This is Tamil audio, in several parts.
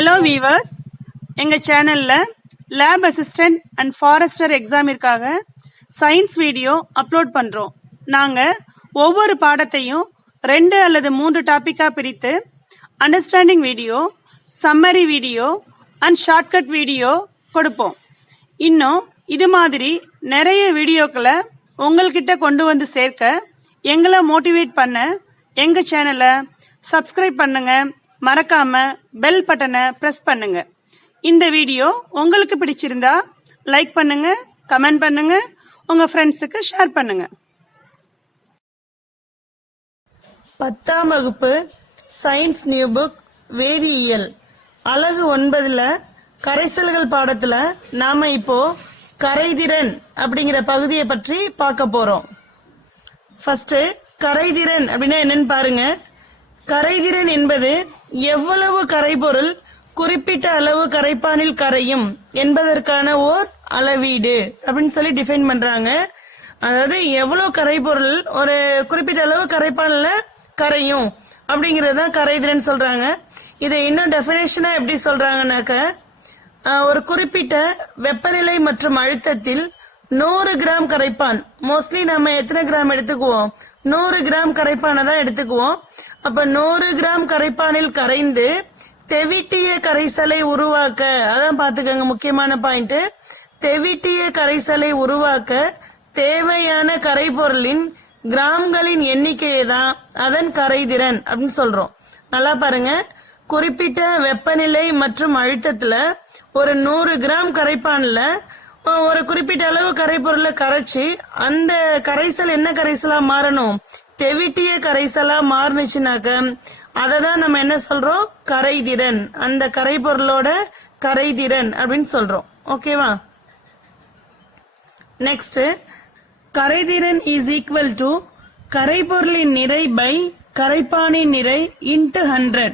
ஹலோ வீவர்ஸ், எங்கள் சேனலில் லேப் அசிஸ்டன்ட் அண்ட் ஃபாரஸ்டர் எக்ஸாமிற்காக சயின்ஸ் வீடியோ அப்லோட் பண்ணுறோம். நாங்கள் ஒவ்வொரு பாடத்தையும் 2 அல்லது 3 டாப்பிக்காக பிரித்து understanding video, summary video and shortcut video கொடுப்போம். இன்னும் இது மாதிரி நிறைய வீடியோக்களை உங்கள்கிட்ட கொண்டு வந்து சேர்க்க எங்களை மோட்டிவேட் பண்ண எங்கள் சேனலை சப்ஸ்கிரைப் பண்ணுங்க. மறக்காம பெல் பட்டனை பிரஸ் பண்ணுங்க. இந்த வீடியோ உங்களுக்கு பிடிச்சிருந்தா லைக் பண்ணுங்க, கமெண்ட் பண்ணுங்க, உங்க ஃப்ரெண்ட்ஸுக்கு ஷேர் பண்ணுங்க. 10ஆம் வகுப்பு சயின்ஸ் நியூ புக் வேதியியல் அலகு 9ல கரைசல்கள் பாடத்துல நாம இப்போ கரைதிறன் அப்படிங்கிற பகுதியை பற்றி பார்க்க போறோம். ஃபர்ஸ்ட் கரைதிறன் அப்படின்னா என்னன்னு பாருங்க. கரைதிறன் என்பது எவ்வளவு கரைபொருள் குறிப்பிட்ட அளவு கரைப்பானில் கரையும் என்பதற்கான ஓர் அளவீடு அப்படின்னு சொல்லி டிஃபைன் பண்றாங்க. அதாவது எவ்வளவு கரைபொருள் ஒரு குறிப்பிட்ட அளவு கரைப்பான்ல கரையும் அப்படிங்கறதுதான் கரைதிறன் சொல்றாங்க. இதை இன்னும் டெபினேஷனா எப்படி சொல்றாங்கன்னாக்க, ஒரு குறிப்பிட்ட வெப்பநிலை மற்றும் அழுத்தத்தில் 100 கிராம் கரைப்பான், மோஸ்ட்லி நம்ம எத்தனை கிராம் எடுத்துக்குவோம்? 100 கிராம் கரைப்பானை தான் எடுத்துக்குவோம். அப்ப 100 கிராம் கரைப்பானில் கரைந்து தெவிட்டிய கரைசலை உருவாக்க, அதான் பாத்துக்கங்க முக்கியமான பாயிண்ட். தெவிட்டிய கரைசலை உருவாக்க தேவையான கரைபொருளின் கிராம்களின் எண்ணிக்கையை தான் அதன் கரைதிறன் அப்படின்னு சொல்றோம். நல்லா பாருங்க, குறிப்பிட்ட வெப்பநிலை மற்றும் அழுத்தத்துல ஒரு 100 கிராம் கரைப்பான்ல ஒரு குறிப்பிட்ட அளவு கரைபொருளை கரைச்சு அந்த கரைசல் என்ன கரைசலா மாறணும்? தெவிட்டிய கரைசலா மாறுனுச்சுனாக்க அததான் நம்ம என்ன சொல்றோம்? கரைதிறன். அந்த கரைபொருளோட கரைதிறன் அப்படின்னு சொல்றோம். ஓகேவா? நெக்ஸ்ட், கரைதிறன் இஸ் ஈக்குவல் டு கரைபொருளின் நிறை பை கரைப்பானின் நிறை இன்டு 100.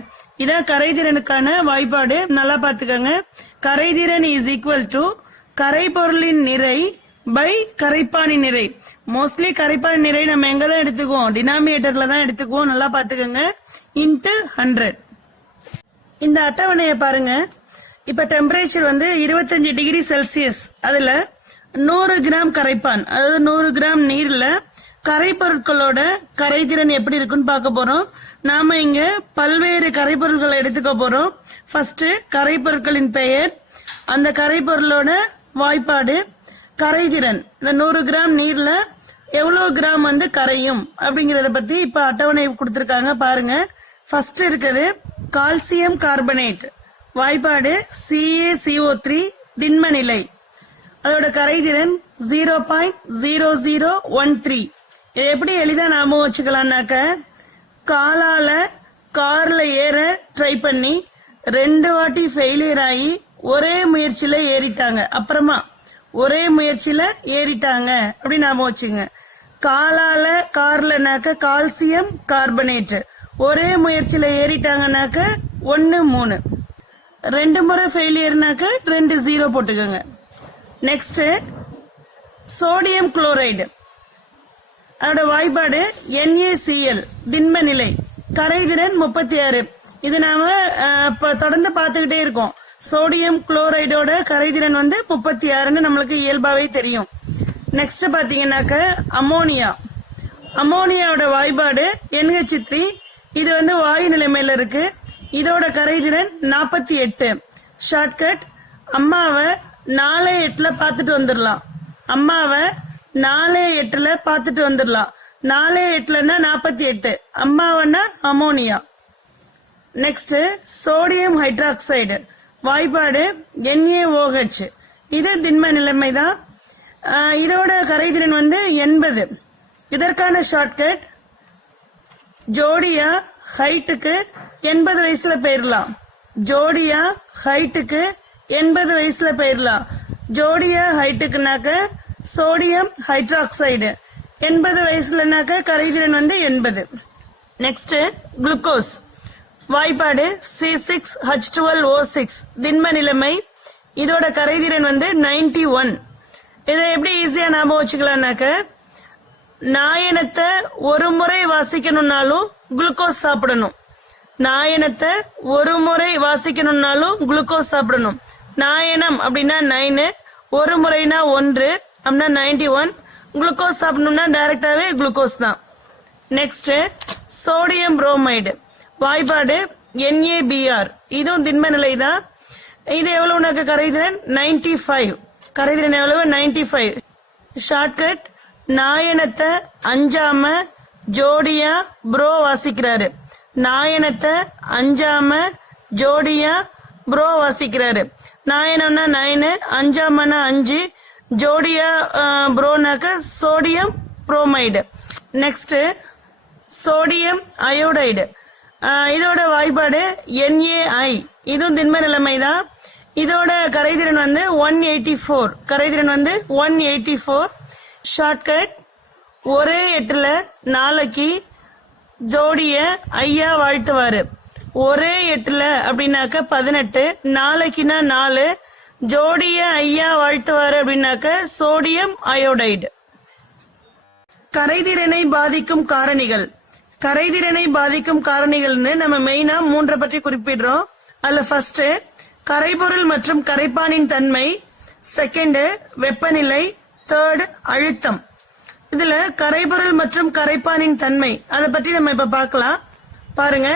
இதான் கரைதிறனுக்கான வாய்ப்பாடு. நல்லா பாத்துக்கோங்க. கரைதிறன் இஸ் ஈக்குவல் டு கரைபொருளின் நிறை பை கரைப்பானின் நிறை. மோஸ்ட்லி கரைப்பானின் நிறை நம்ம எங்க தான் எடுத்துக்குவோம்? டினாமினேட்டர்ல தான் எடுத்துக்குவோம். நல்லா பாத்துக்கோங்க. இன்டு 100. இந்த அட்டவணையை பாருங்க. இப்ப டெம்பரேச்சர் 25 டிகிரி செல்சியஸ். அதுல 100 கிராம் கரைப்பான், அதாவது 100 கிராம் நீர்ல கரைப்பொருட்களோட கரைதிறன் எப்படி இருக்குன்னு பார்க்க போறோம். நாம இங்க பல்வேறு கரைப்பொருட்களை எடுத்துக்க போறோம். ஃபர்ஸ்ட் கரைப்பொருட்களின் பெயர், அந்த கரைப்பொருளோட வாய்ப்பாடு, கரைதிறன். இந்த 100 கிராம் நீர்ல எவ்வளவு கிராம் கரையும் அப்படிங்கறத பத்தி இப்ப அட்டவணை கொடுத்திருக்காங்க பாருங்க. ஃபர்ஸ்ட் இருக்குது கால்சியம் கார்பனேட், வாய்ப்பாடு CaCO3, திண்ம நிலை. அதோட கரைதிறன் 0.0013. இதை எப்படி எளிதா நாம வச்சுக்கலாம்னாக்க, காலால கார்ல ஏற ட்ரை பண்ணி 2 வாட்டி ஃபெயிலியர் ஆகி ஒரே முயற்சியில ஏறிட்டாங்க. அப்புறமா ஒரே முயற்சியில ஏறிட்டாங்க அப்படி நாம வச்சுங்க. காலால கார்லனாக்க கால்சியம் கார்பனேட், ஒரே முயற்சியில ஏறிட்டாங்கனாக்க 1 3. 2 முறை ஃபெயிலியர்னாக்க 2 0 போட்டுக்கோங்க. நெக்ஸ்ட் சோடியம் குளோரைடு, அதோட வாய்ப்பாடு NaCl, திண்ம நிலை. கரைதிறன் 36. இது நாம தொடர்ந்து பார்த்துக்கிட்டே இருக்கோம். சோடியம் குளோரைடோட கரைதிறன் 36ன்னு நம்மளுக்கு இயல்பாவே தெரியும். நெக்ஸ்ட் பாத்தீங்கன்னாக்க அமோனியா. அமோனியாவோட வாய்ப்பாடு NH3. இது வாயு நிலைமையில இருக்கு. இதோட கரைதிறன் 48. ஷார்ட்கட், அம்மாவை 4-8ல பாத்துட்டு வந்துடலாம். அம்மாவை 4-8ல பாத்துட்டு வந்துடலாம். 4-8லன்னா 48, அம்மாவன்னா அமோனியா. நெக்ஸ்ட் சோடியம் ஹைட்ராக்சைடு, வாய்ப்பாடு NaOH. இது திண்ம நிலைமைதான். இதோட கரைதிறன் 80. இதற்கான ஷார்ட்கட், ஜோடியா ஹைட்டுக்கு 80 வயசுல போயிடலாம். ஜோடியா ஹைட்டுக்கு 80 வயசுல போயிடலாம். ஜோடியா ஹைட்டுக்குனாக்க சோடியம் ஹைட்ராக்சைடு, 80 வயசுலனாக்க கரைதிறன் 80. நெக்ஸ்ட் குளுக்கோஸ், வாய்ப்பாடு C6H12O6, திண்ம நிலைமை. இதோட கரைதிறன் 91. இதை எப்படி ஈஸியா ஞாபகம் வச்சுக்கலாம்னாக்க, நாயனத்தை ஒரு முறை வாசிக்கணும்னாலும் குளுக்கோஸ் சாப்பிடணும். நாயனத்தை ஒரு முறை வாசிக்கணும்னாலும் குளுக்கோஸ் சாப்பிடணும். நாயனம் அப்படின்னா 9, ஒரு முறைனா 1 அப்படின்னா 91. குளுக்கோஸ் சாப்பிடணும்னா டைரக்டாவே குளுக்கோஸ் தான். நெக்ஸ்ட் சோடியம் புரோமைடு வாய்ப்பாடு NaBr, இதுவும் திண்ம நிலை தான். இது எவ்வளவுனாக்க கரைதிறன் 95. கரைதிறன் எவ்வளவு 95. ஷார்ட்கட் நாயனத்தை அஞ்சாம ஜோடியா ப்ரோ வாசிக்கிறாரு. நாயனத்தை அஞ்சாம ஜோடியா ப்ரோ வாசிக்கிறாரு. நாயனம்னா 9, அஞ்சாமனா 5, ஜோடியா ப்ரோனாக்க sodium bromide. Next sodium iodide, இதோட வாய்ப்பாடு NaI, இதுவும் திண்ம நிலைமை தான். இதோட கரைதிறன் 184. கரைதிறன் 184. ஷார்ட்கட் ஒரே 8ல நாளைக்கு ஜோடிய ஐயா வாழ்த்துவாரு. ஒரே 8ல அப்படின்னாக்க 18, நாளைக்குனா 4, ஜோடிய ஐயா வாழ்த்துவாரு அப்படின்னாக்க சோடியம் அயோடைடு. கரைதிறனை பாதிக்கும் காரணிகள். கரைதிறனை பாதிக்கும் காரணிகள்னு நம்ம மெயினா 3 பற்றி குறிப்பிடுறோம். அதுல ஃபர்ஸ்ட் கரைபொருள் மற்றும் கரைப்பானின் தன்மை, செகண்ட் வெப்பநிலை, தேர்ட் அழுத்தம். இதுல கரைபொருள் மற்றும் கரைப்பானின் தன்மை அதை பற்றி நம்ம இப்ப பார்க்கலாம். பாருங்க,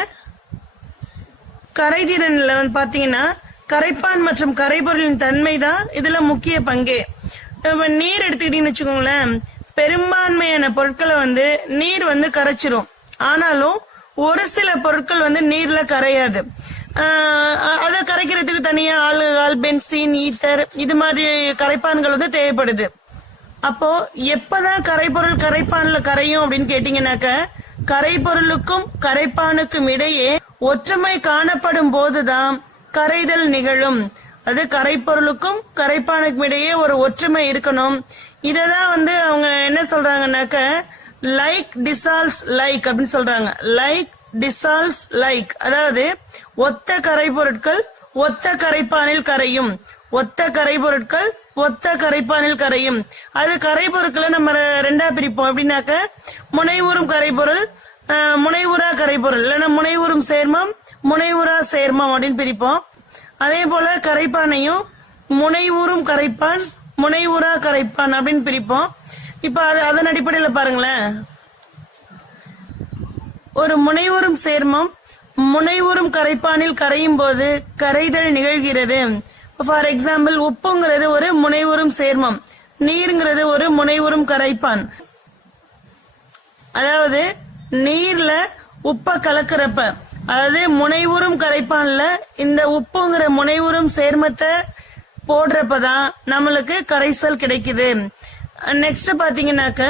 கரைதிறன்ல பாத்தீங்கன்னா கரைப்பான் மற்றும் கரைபொருளின் தன்மை தான் இதுல முக்கிய பங்கே. நீர் எடுத்துக்கிட்டீங்கன்னு வச்சுக்கோங்களேன், பெரும்பான்மையான பொருட்களை நீர் கரைச்சிரும். ஆனாலும் ஒரு சில பொருட்கள் நீர்ல கரையாது. அதை கரைக்கிறதுக்கு தனியா ஆல்கஹால், பென்சீன், ஈத்தர் இது மாதிரி கரைப்பான்கள் தேவைப்படுது. அப்போ எப்பதான் கரைபொருள் கரைப்பான்ல கரையும் அப்படின்னு கேட்டீங்கன்னாக்க, கரைபொருளுக்கும் கரைப்பானுக்கும் இடையே ஒற்றுமை காணப்படும் போதுதான் கரைதல் நிகழும். அது கரைப்பொருளுக்கும் கரைப்பானுக்கும் இடையே ஒரு ஒற்றுமை இருக்கணும். இததான் அவங்க என்ன சொல்றாங்கன்னாக்க லைக் டிசால்வ்ஸ் லைக் அப்படின்னு சொல்றாங்க. லைக் டிசால்வ்ஸ் லைக், அதாவது ஒத்த கரைபொருட்கள் ஒத்த கரைப்பானில் கரையும். ஒத்த கரைபொருட்கள் ஒத்த கரைப்பானில் கரையும். அது கரைபொருட்களை நம்ம ரெண்டா பிரிப்போம். அப்படின்னாக்க முனைவுறும் கரைபொருள், முனைவுறா கரைபொருள், இல்லைன்னா முனைவுறும் சேர்மம், முனைவுறா சேர்மம் அப்படின்னு பிரிப்போம். அதே போல கரைப்பானையும் முனைவுறும் கரைப்பான், முனைவுறா கரைப்பான் அப்படின்னு பிரிப்போம். இப்ப அதன் அடிப்படையில் பாருங்களேன், ஒரு முனைவுறும் சேர்மம் முனைவுறும் கரைப்பானில் கரையும் போது கரைதல் நிகழ்கிறது. ஃபார் எக்ஸாம்பிள், உப்புங்கிறது ஒரு முனைவுறும் சேர்மம், நீருங்கிறது ஒரு முனைவுறும் கரைப்பான். அதாவது நீர்ல உப்ப கலக்கிறப்ப, அதாவது முனைவுறும் கரைப்பான்ல இந்த உப்புங்கிற முனைவுறும் சேர்மத்தை போடுறப்பதான் நம்மளுக்கு கரைசல் கிடைக்குது. நெக்ஸ்ட் பாத்தீங்கன்னாக்க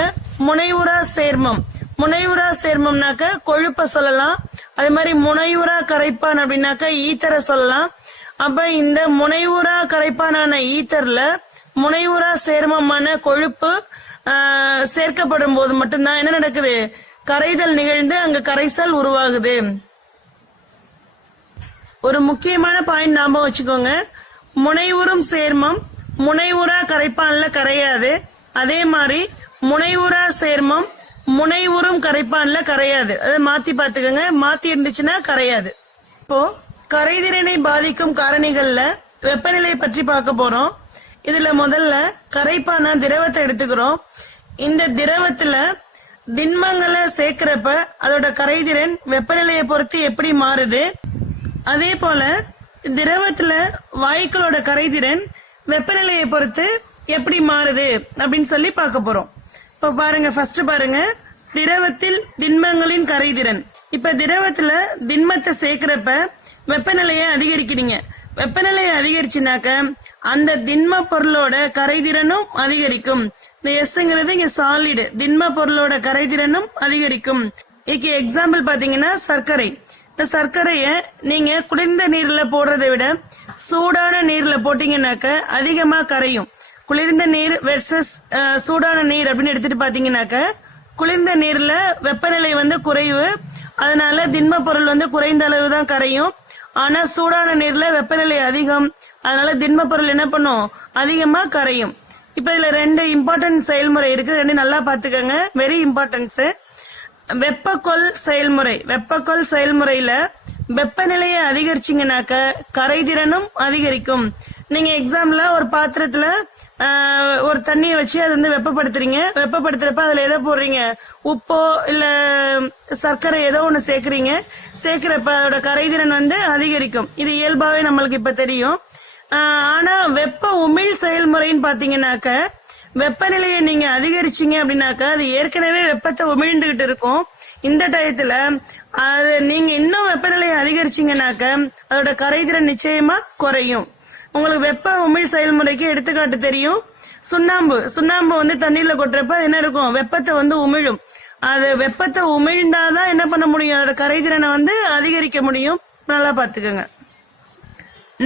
முனைவுறா சேர்மம். முனைவுறா சேர்மம்னாக்க கொழுப்ப சொல்லலாம். அதே மாதிரி முனைவுறா கரைப்பான் அப்படின்னாக்க ஈத்தரை சொல்லலாம். அப்ப இந்த முனைவுறா கரைப்பானான ஈத்தர்ல முனைவுறா சேர்மமான கொழுப்பு சேர்க்கப்படும் போது மட்டும்தான் என்ன நடக்குது, கரைதல் நிகழ்ந்து அங்க கரைசல் உருவாகுது. ஒரு முக்கியமான பாயிண்ட் ஞாபகம் வச்சுக்கோங்க, முனைவுறும் சேர்மம் முனைவுறா கரைப்பான்ல கரையாது. அதே மாதிரி முனைவுறா சேர்மம் முனைவுறும் கரைப்பான்ல கரையாது. அதை மாத்தி பாத்துக்கோங்க, மாத்தி இருந்துச்சுன்னா கரையாது. இப்போ கரைதிறனை பாதிக்கும் காரணிகள்ல வெப்பநிலை பற்றி பார்க்க போறோம். இதுல முதல்ல கரைப்பான திரவத்தை எடுத்துக்கிறோம். இந்த திரவத்துல திண்மங்களை சேர்க்கிறப்ப அதோட கரைதிறன் வெப்பநிலையை பொறுத்து எப்படி மாறுது, அதே போல திரவத்துல வாயுக்களோட கரைதிறன் வெப்பநிலையை பொறுத்து எப்படி மாறுது அப்படின்னு சொல்லி பார்க்க போறோம். இப்ப பாருங்க, ஃபர்ஸ்ட் பாருங்க, திரவத்தில் திண்மங்களின் கரைதிறன். இப்ப திரவத்துல திண்மத்தை சேர்க்கிறப்ப வெப்பநிலையை அதிகரிக்கிறீங்க. வெப்பநிலையை அதிகரிச்சுனாக்க அந்த திண்ம பொருளோட கரைதிறனும் அதிகரிக்கும். இந்த எஸ்ங்கிறது இங்க சாலிடு, திண்ம பொருளோட கரைதிறனும் அதிகரிக்கும். இதுக்கு எக்ஸாம்பிள் பாத்தீங்கன்னா சர்க்கரை. இந்த சர்க்கரைய நீங்க குளிர்ந்த நீர்ல போடுறதை விட சூடான நீர்ல போட்டீங்கன்னாக்க அதிகமா கரையும். குளிர்ந்த நீர் வெர்சஸ் சூடான நீர் அப்படின்னு எடுத்துட்டு பாத்தீங்கன்னாக்க குளிர்ந்த நீர்ல வெப்பநிலை குறைவு, அதனால திண்ம பொருள் குறைந்த அளவு தான் கரையும். ஆனா சூடான நீர்ல வெப்பநிலை அதிகம், அதனால திண்ம பொருள் என்ன பண்ணும், அதிகமா கரையும். இப்ப இதுல 2 இம்பார்ட்டன்ட் செயல்முறை இருக்கு, 2 நல்லா பாத்துக்கோங்க, வெரி இம்பார்ட்டன்ஸ். வெப்பக்கொள் செயல்முறை. வெப்பக்கொள் செயல்முறையில வெப்பநிலையை அதிகரிச்சிங்கனாக்க கரைதிறனும் அதிகரிக்கும். நீங்க எக்ஸாம்ல ஒரு பாத்திரத்துல ஒரு தண்ணியை வச்சு அதை வந்து வெப்பப்படுத்துறீங்க. வெப்பப்படுத்துறப்ப அதுல எதை போடுறீங்க, உப்போ இல்ல சர்க்கரை ஏதோ ஒண்ணு சேர்க்கறீங்க. சேர்க்கிறப்ப அதோட கரைதிறன் வந்து அதிகரிக்கும். இது இயல்பாவே நம்மளுக்கு இப்ப தெரியும். ஆனா வெப்ப உமிழ் செயல்முறைன்னு பாத்தீங்கன்னாக்க வெப்பநிலையை நீங்க அதிகரிச்சீங்க அப்படின்னாக்க அது ஏற்கனவே வெப்பத்தை உமிழ்ந்துகிட்டு இருக்கும். இந்த டயத்துல அது நீங்க இன்னும் வெப்பநிலையை அதிகரிச்சீங்கன்னாக்க அதோட கரைதிறன் நிச்சயமா குறையும். உங்களுக்கு வெப்ப உமிழ் செயல்முறைக்கு எடுத்துக்காட்டு தெரியும். சுண்ணாம்பு வந்து தண்ணீர்ல கொட்டுறப்ப அது என்ன இருக்கும், வெப்பத்தை வந்து உமிழும். அது வெப்பத்தை உமிழ்ந்தாதான் என்ன பண்ண முடியும், அதோட கரைதிறனை வந்து அதிகரிக்க முடியும். நல்லா பாத்துக்கோங்க.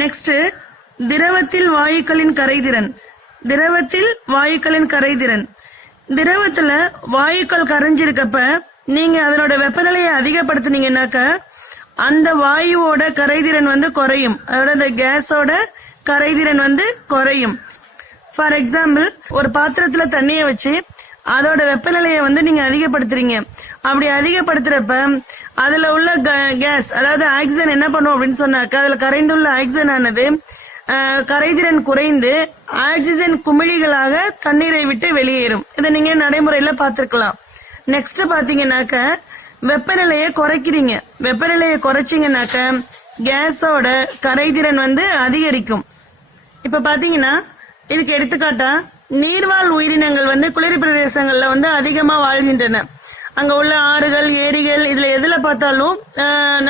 நெக்ஸ்ட், திரவத்தில் வாயுக்களின் கரைதிறன். திரவத்துல வாயுக்கள் கரைஞ்சிருக்கப்ப நீங்க அதனோட வெப்பநிலையை அதிகப்படுத்தினீங்கன்னாக்க அந்த வாயுவோட கரைதிறன் வந்து குறையும். அதோட அந்த கேஸோட கரைதிறன் வந்து குறையும். ஃபார் எக்ஸாம்பிள், ஒரு பாத்திரத்துல தண்ணிய வச்சு அதோட வெப்பநிலையை வந்து நீங்க அதிகப்படுத்துறீங்க. அப்படி அதிகப்படுத்துறப்ப அதுல உள்ள கேஸ், அதாவது ஆக்சிஜன் என்ன பண்ணும் அப்படின்னு சொன்னாக்க அதுல கரைந்துள்ள ஆக்சிஜன் ஆனது கரைதிறன் குறைந்து ஆக்சிஜன் குமிழிகளாக தண்ணீரை விட்டு வெளியேறும். இதை நீங்க நடைமுறையில பாத்துருக்கலாம். நெக்ஸ்ட் பாத்தீங்கன்னாக்க வெப்பநிலையை குறைக்கிறீங்க. வெப்பநிலையை குறைச்சிங்கனாக்க கேஸோட கரைதிறன் வந்து அதிகரிக்கும். இப்ப பாத்தீங்கன்னா இதுக்கு எடுத்துக்காட்டா நீர்வாழ் உயிரினங்கள் வந்து குளிர் பிரதேசங்கள்ல வந்து அதிகமா வாழ்கின்றன. அங்க உள்ள ஆறுகள், ஏரிகள், இதுல எதுல பார்த்தாலும்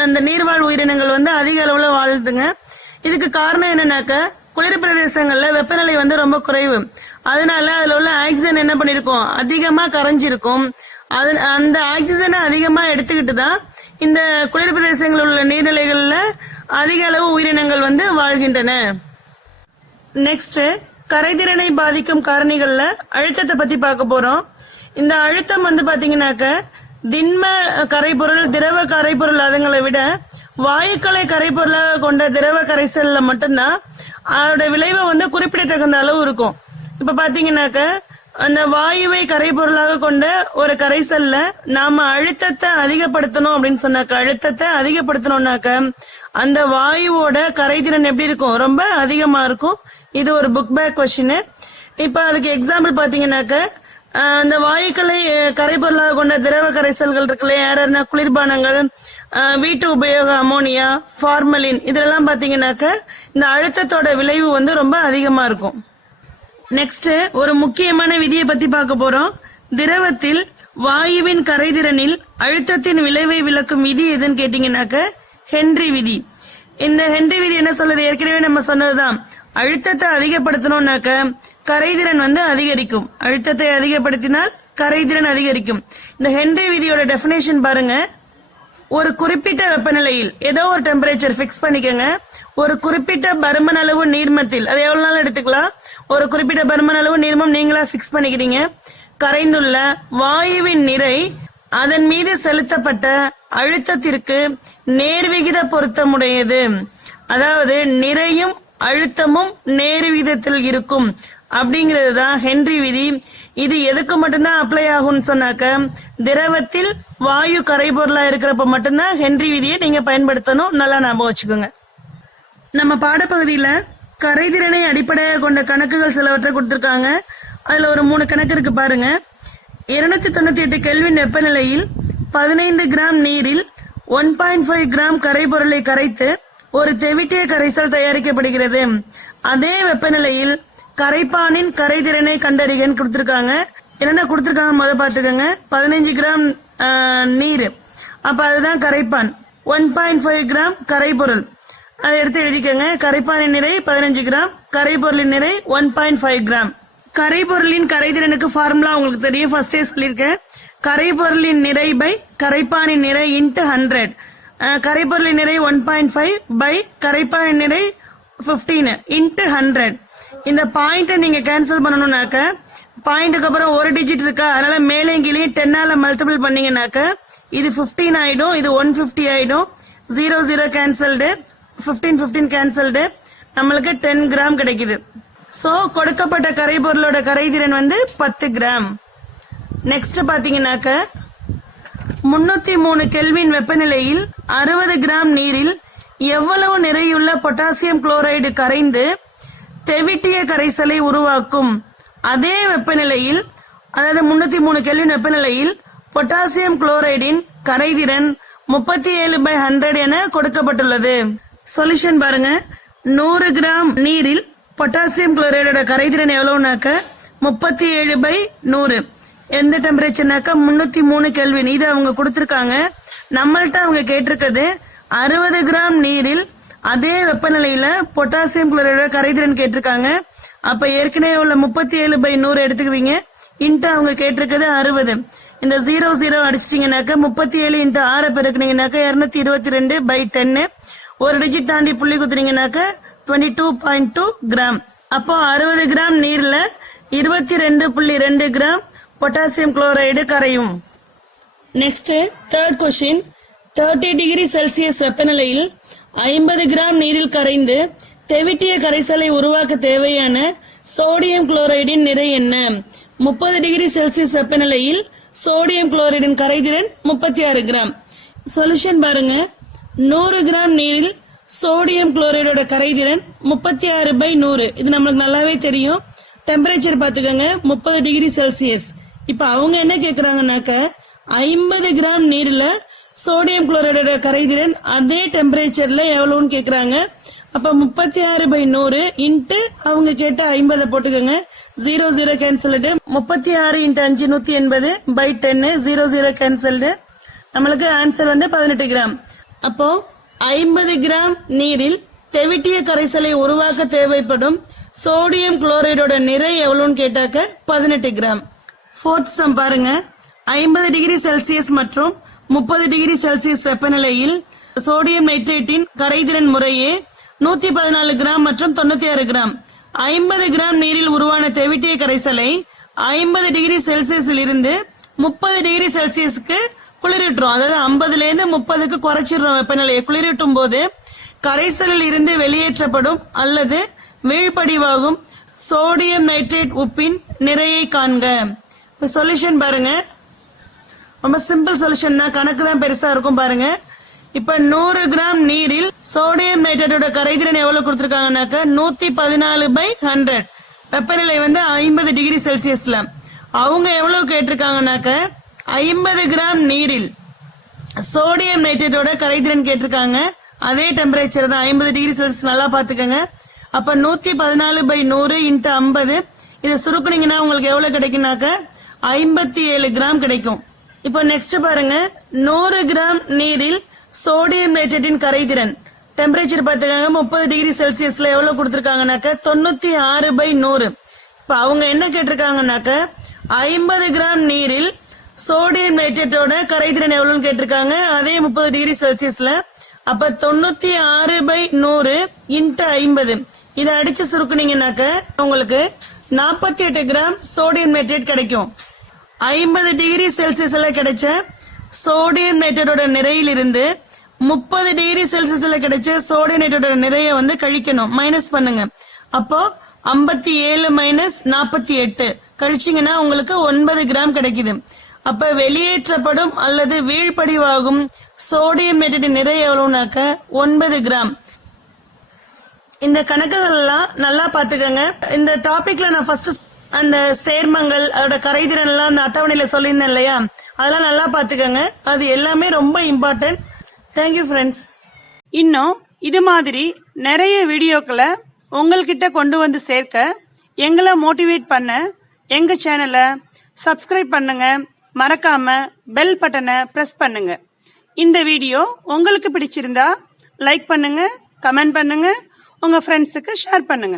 அந்த நீர்வாழ் உயிரினங்கள் வந்து அதிக அளவுல வாழுதுங்க. இதுக்கு காரணம் என்னன்னாக்க குளிர் பிரதேசங்கள்ல வெப்பநிலை வந்து ரொம்ப குறைவு. அதனால அதுல உள்ள ஆக்சிஜன் என்ன பண்ணிருக்கும், அதிகமா கரைஞ்சிருக்கும். அந்த ஆக்சிஜனை அதிகமா எடுத்துக்கிட்டு தான் இந்த குளிர் பிரதேசங்களில் உள்ள நீர்நிலைகள்ல அதிக அளவு உயிரினங்கள் வந்து வாழ்கின்றன. நெக்ஸ்ட், கரைதிறனை பாதிக்கும் காரணிகள்ல அழுத்தத்தை பத்தி பார்க்க போறோம். இந்த அழுத்தம் வந்து பாத்தீங்கன்னாக்க திண்ம கரைபொருள், திரவ கரைபொருள் அதுங்களை விட வாயுக்களை கரைபொருளாக கொண்ட திரவ கரைசல்ல மட்டும்தான் அதோட விளைவு வந்து குறிப்பிடத்தகுந்த அளவு இருக்கும். இப்ப பாத்தீங்கன்னாக்க அந்த வாயுவை கரைபொருளாக கொண்ட ஒரு கரைசல்ல நாம அழுத்தத்தை அதிகப்படுத்தணும் அப்படின்னு சொன்னாக்க, அழுத்தத்தை அதிகப்படுத்தணும்னாக்க அந்த வாயுவோட கரைதிறன் எப்படி இருக்கும், ரொம்ப அதிகமா இருக்கும். இது ஒரு புக் பேக் கொஸ்டின். இப்ப அதுக்கு எக்ஸாம்பிள் பாத்தீங்கன்னாக்க அந்த வாயுக்களை கரைபொருளாக கொண்ட திரவ கரைசல்கள் இருக்குல்ல, யாருன்னா குளிர்பானங்கள், வீட்டு உபயோக அமோனியா, ஃபார்மலின், இதெல்லாம் பாத்தீங்கன்னாக்க இந்த அழுத்தத்தோட விளைவு வந்து ரொம்ப அதிகமா இருக்கும். நெக்ஸ்ட், ஒரு முக்கியமான விதியை பத்தி பார்க்க போறோம். திரவத்தில் வாயுவின் கரைதிறனில் அழுத்தத்தின் விளைவை விளக்கும் விதி எதுன்னு கேட்டீங்கன்னாக்க ஹென்றி விதி. இந்த ஹென்றி விதி என்ன சொல்லுது, ஏற்கனவே நம்ம சொன்னதுதான். அழுத்தத்தை அதிகப்படுத்தணும்னாக்க கரைதிறன் வந்து அதிகரிக்கும். அழுத்தத்தை அதிகப்படுத்தினால் கரைதிறன் அதிகரிக்கும். இந்த ஹென்றி விதியோட டெபினேஷன் பாருங்க. ஒரு குறிப்பிட்ட வெப்பநிலையில் ஏதோ ஒரு டெம்பரேச்சர் பிக்ஸ் பண்ணிக்கோங்க. ஒரு குறிப்பிட்ட பருமன் அளவு நீர்மத்தில், அது எவ்வளவு நாள் எடுத்துக்கலாம், ஒரு குறிப்பிட்ட பருமன் அளவு நீர்மம் நீங்களா பிக்ஸ் பண்ணிக்கிறீங்க. கரைந்துள்ள வாயுவின் நிறை அதன் மீது செலுத்தப்பட்ட அழுத்தத்திற்கு நேர்விகித பொருத்தமுடையது. அதாவது நிறையும் அழுத்தமும் நேர்விகிதத்தில் இருக்கும் அப்படிங்கிறது தான் ஹென்றி விதி. இது எதுக்கு மட்டும்தான் அப்ளை ஆகும்னு சொன்னாக்க திரவத்தில் வாயு கரைபொருளா இருக்கிறப்ப மட்டும்தான் ஹென்றி விதியை நீங்க பயன்படுத்தணும். நல்லா ஞாபகம் வச்சுக்கோங்க. நம்ம பாடப்பகுதியில கரைதிறனை அடிப்படையாக கொண்ட கணக்குகள் சிலவற்றை கொடுத்திருக்காங்க. அதுல ஒரு 3 கணக்கு இருக்கு பாருங்க. 298 கெல்வின் வெப்பநிலையில் 15 கிராம் நீரில் 1.5 கிராம் கரைபொருளை கரைத்து ஒரு தெவிட்டிய கரைசல் தயாரிக்கப்படுகிறது. அதே வெப்பநிலையில் கரைப்பானின் கரைதிறனை கண்டறிகன்னு கொடுத்திருக்காங்க. என்னென்ன கொடுத்திருக்காங்க முத பாத்துக்கோங்க. 15 கிராம் நீர், அப்ப அதுதான் கரைப்பான். 1.5 கிராம் கரைபொருள், அதை எடுத்து எழுதிக்கோங்க. கரைப்பானின் நிறை 15 கிராம், கரைபொருளின் நிறை 1.5 கிராம். கரைபொருளின் கரைதிறனுக்கு ஃபார்முலா உங்களுக்கு தெரியும், ஃபர்ஸ்டே சொல்லியிருக்கேன். கரைபொருளின் நிறை பை கரைப்பானின் நிறை இன்ட்டு 100. கரைபொருளின் நிறை 1.5 பை கரைப்பானின் நிறை 15 இன்ட்டு 100. இந்த பாயிண்ட நீங்க கேன்சல் பண்ணணும்னாக்க பாயிண்ட்டுக்கு அப்புறம் ஒரு டிஜிட் இருக்கா, அதனால மேலே கீழே 10 மல்டிபிள் பண்ணீங்கன்னாக்க இது 15 ஆயிடும், இது 150 ஆயிடும். 0 0 கேன்சல்டு, 15 கேன்சல்டு, நம்மளுக்கு 10 கிராம் கிடைக்குது. சோ கொடுக்கப்பட்ட கரைபொருளோட கரைதிறன் வந்து 10 கிராம். நெக்ஸ்ட் பாத்தீங்கன்னாக்க 303 கெல்வின் வெப்பநிலையில் 60 கிராம் நீரில் எவ்வளவு நிறையுள்ள பொட்டாசியம் குளோரைடு கரைந்து தெவிட்டிய கரைசலை உருவாக்கும்? அதே வெப்பநிலையில், அதாவது 303 கெல்வின் வெப்பநிலையில் பொட்டாசியம் குளோரைடின் கரைதிறன் 37/100 என கொடுக்கப்பட்டுள்ளது. சொல்யூஷன் பாருங்க. 100 கிராம் நீரில் பொட்டாசியம் குளோரைடோட கரைதிறன் எவ்வளவுனாக்க 37/100. எந்த டெம்பரேச்சர்னாக்க 303 கெல்வின். இது அவங்க கொடுத்திருக்காங்க. நம்மள்ட்ட அவங்க கேட்டிருக்கிறது 60 கிராம் நீரில் அதே வெப்பநிலையில பொட்டாசியம் குளோரைடோட கரைதிறன் கேட்டிருக்காங்க. அப்ப ஏற்கனவே உள்ள 37/100 எடுத்துக்குவீங்க. இன்ட்டு அவங்க கேட்டிருக்கிறது 60. இந்த 00 அடிச்சிட்டீங்கன்னாக்க 37 இன்ட்டு 6 பெருக்குனீங்கன்னாக்க 222/10. ஒரு டிஜிட் தாண்டி புள்ளி குத்துறீங்கன்னாக்க 22.2 கிராம். அப்போ 60 கிராம் நீர்ல 22.2 கிராம் பொட்டாசியம் குளோரைடு கரையும். Next third question. 30 degree Celsius வெப்பநிலையில் 50 கிராம் நீரில் கரைந்து தெவிட்டிய கரைசலை உருவாக்க தேவையான சோடியம் குளோரைடின் நிறை என்ன? 30 டிகிரி செல்சியஸ் வெப்பநிலையில் சோடியம் குளோரைடின் கரைதிறன் 36 கிராம். சொல்யூஷன் பாருங்க. 100 கிராம் நீரில் சோடியம் குளோரைடோட கரைதிறன் 36/100. இது நம்மளுக்கு நல்லாவே தெரியும். டெம்பரேச்சர் பாத்துக்கோங்க 30 டிகிரி செல்சியஸ். இப்ப அவங்க என்ன கேக்குறாங்கன்னாக்க 50 கிராம் நீர்ல சோடியம் குளோரைடோட கரைதிறன் அதே டெம்பரேச்சர்ல எவ்வளவுன்னு கேக்குறாங்க. அப்ப 36/100 இன்ட்டு அவங்க கேட்ட 50 போட்டுக்கோங்க. 00 கேன்சல்டு. 36 இன்ட்டு 5 180/10. 00 கேன்சல்டு. நம்மளுக்கு ஆன்சர் வந்து 18 கிராம். அப்போ 50 கிராம் நீரில் தெவிட்டிய கரைசலை உருவாக்க தேவைப்படும் சோடியம் குளோரைடோட நிறை எவ்வளவுன்னு கேட்டாக்க 18 கிராம். ஃபோர்த் சம் பாருங்க. 50 டிகிரி செல்சியஸ் மற்றும் 30 டிகிரி செல்சியஸ் வெப்பநிலையில் சோடியம் நைட்ரேட்டின் கரைதிறன் முறையே 114 கிராம் மற்றும் 96 கிராம். 50 கிராம் நீரில் உருவான தெவிட்டிய கரைசலை 50 டிகிரி செல்சியஸில் இருந்து 30 டிகிரி செல்சியஸ்க்கு குளிரூட்டுறோம். அதாவது 50ல இருந்து 30க்கு குறைச்சிடுறோம் வெப்பநிலையை. குளிரூட்டும் போது கரைசலில் இருந்து வெளியேற்றப்படும் அல்லது வீழ்படிவாகும் சோடியம் நைட்ரேட் உப்பின் நிறையை காண்க. சொல்யூஷன் பாருங்க. ரொம்ப சிம்பிள் சொல்யூஷன் தான். கணக்கு தான் பெருசா இருக்கும் பாருங்க. இப்ப 100 கிராம் நீரில் சோடியம் நைட்ரேட்டோட கரைதிறன் எவ்வளவு கொடுத்திருக்காங்கன்னாக்க 114/100. வெப்பநிலை வந்து 50 டிகிரி செல்சியஸ்ல. அவங்க எவ்வளவு கேட்டிருக்காங்கன்னாக்க 50 கிராம் நீரில் சோடியம் நைட்ரேட்டோட கரைதிறன் கேட்டிருக்காங்க. அதே டெம்பரேச்சர் தான் 50 டிகிரி செல்சியஸ். நல்லா பாத்துக்கோங்க. அப்ப 114/100 இன்ட்டு 50. இதை சுருக்குனீங்கன்னா உங்களுக்கு எவ்வளவு கிடைக்கும்னாக்க 57 கிராம் கிடைக்கும். இப்போ நெக்ஸ்ட் பாருங்க. 100 கிராம் நீரில் சோடியம் நைட்ரேட்டின் கரைதிறன் டெம்பரேச்சர் பாத்துக்காங்க 30 டிகிரி செல்சியஸ்ல எவ்வளவு கொடுத்திருக்காங்கன்னாக்க 96/100. இப்ப அவங்க என்ன கேட்டிருக்காங்கன்னாக்க 50 கிராம் நீரில் சோடியம் நைட்ரேட்டோட கரைதிறன் எவ்வளவுன்னு கேட்டிருக்காங்க. அதே 30 டிகிரி செல்சியஸ்ல. அப்ப 96/100 இன்ட்டு 50. இதை அடிச்சு சுருக்குனீங்கன்னாக்க உங்களுக்கு 48 கிராம் சோடியம் நைட்ரேட் கிடைக்கும். 50 டிகிரி செல்சியஸ்ல கிடைச்ச சோடியம் நைட்ரேட்டோட நிறையிலிருந்து 30 டிகிரி செல்சியஸ்ல கிடைச்ச சோடியம் நைட்ரேட்டோட நிறைய வந்து கழிக்கணும். மைனஸ் பண்ணுங்க. அப்போ 57 மைனஸ் 48 கழிச்சீங்கன்னா உங்களுக்கு 9 கிராம் கிடைக்குது. அப்ப வெளியேற்றப்படும் அல்லது வீழ்படிவாகும் சோடியம் நைட்ரேட்டின் நிறை எவ்வளவுனாக்க 9 கிராம். இந்த கணக்குகள் எல்லாம் நல்லா பாத்துக்கோங்க. இந்த டாபிக்ல நான் ஃபர்ஸ்ட் அந்த சேர்மங்கள் அதோட கரைதிறன் எல்லாம் அந்த அட்டவணையில சொல்லியிருந்தேன் இல்லையா, அதெல்லாம் நல்லா பாத்துக்கோங்க. அது எல்லாமே ரொம்ப இம்பார்ட்டன்ட். Thank you friends. இன்னும் இது மாதிரி நிறைய வீடியோக்களை உங்கள்கிட்ட கொண்டு வந்து சேர்க்க எங்களை மோட்டிவேட் பண்ண எங்க சேனலை சப்ஸ்கிரைப் பண்ணுங்க. மறக்காம பெல் பட்டனை பிரஸ் பண்ணுங்க. இந்த வீடியோ உங்களுக்கு பிடிச்சிருந்தா லைக் பண்ணுங்க, கமெண்ட் பண்ணுங்க, உங்க ஃப்ரெண்ட்ஸுக்கு ஷேர் பண்ணுங்க.